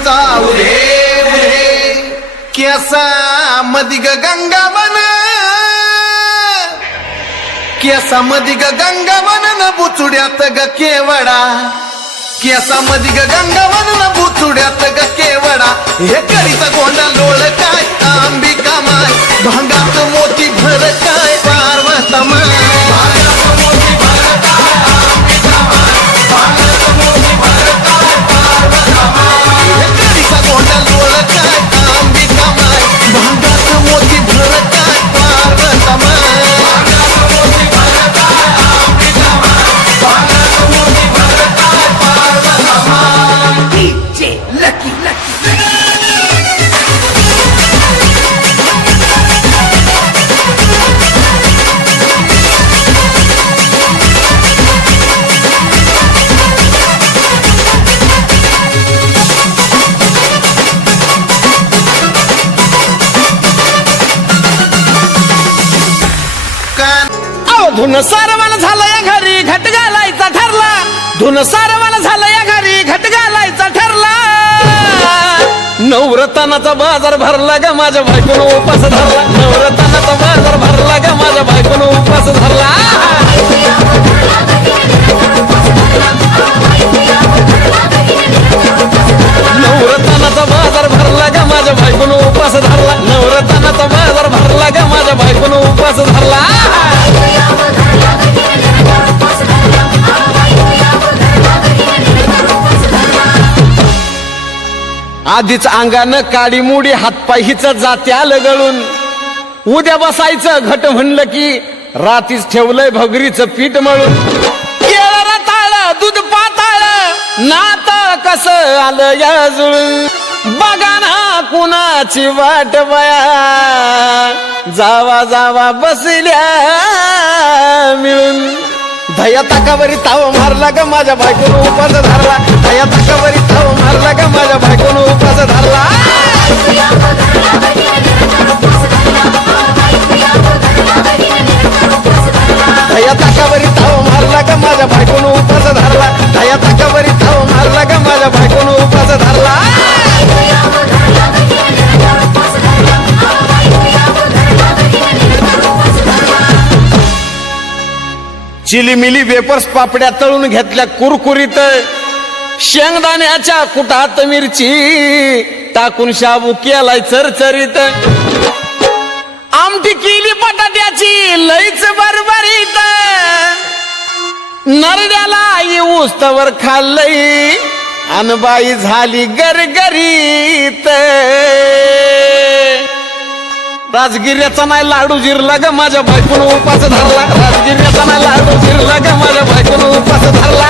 कळीचा उरे उरे केसा मधी गंगावन केसा मधी गंगावन न बुचुड्यात ग केवडा केसा मधी गंगावन न बुचुड्यात ग केवडा हे कळीचा गोंडा लोळ काय अंबिका माय भांगात मोती भर काय पार्वता माय धुन सारवाला झालं या घरी घट घालायचा ठरला धुन सारवाला झालं या घरी घट घालायचा ठरला नवरत्नाचा बाजार भरला ग माझ्या बायकोनं उपास धरला नवरत्नाचा बाजार भरला ग माझ्या बायकोनं उपास धरला नवरत्नाचा बाजार भरला ग माझ्या बायकोनं उपास धरला नवरत्नाचा बाजार भरला ग माझ्या बायकोनं उपास धरला आधीच अंगानं काडी मुडी हातपाय हिच जात्या लगळून उद्या बसायचं घट म्हणलं की रातीच ठेवलंय भगरीचं पीठ मळून केळ रताळ दूध पाताळ नात कसं आलं या जुळून बघा ना कुणाची वाट बया जावा जावा बसल्या मिळून दया ताकावरी ताव मारला ग माझ्या बायकोनं उपास धरला दया ताकावरी ताव मारला ग माझ्या बायकोनं उपास धरला दया ताकावरी ताव मारला ग माझ्या बायकोनं उपास धरला दया ताकावरी ताव मारला ग माझ्या बायकोनं उपास धरला चिलीमिली वेपर्स पापड्या तळून घेतल्या कुरकुरीत शेंगदाण्याच्या कुटात मिरची टाकून शाबू केलाय चरचरीत आमटी केली बटाट्याची लईच बरबरीत नरड्याला येऊस तवर खाल्लई अनबाई झाली गरगरीत राजगिर्याचा नाही लाडू जिरला ग माझ्या बायकोनं उपास धरला राजगिर्याचा नाही लाडू जिरला ग माझ्या बायकोनं उपास धरला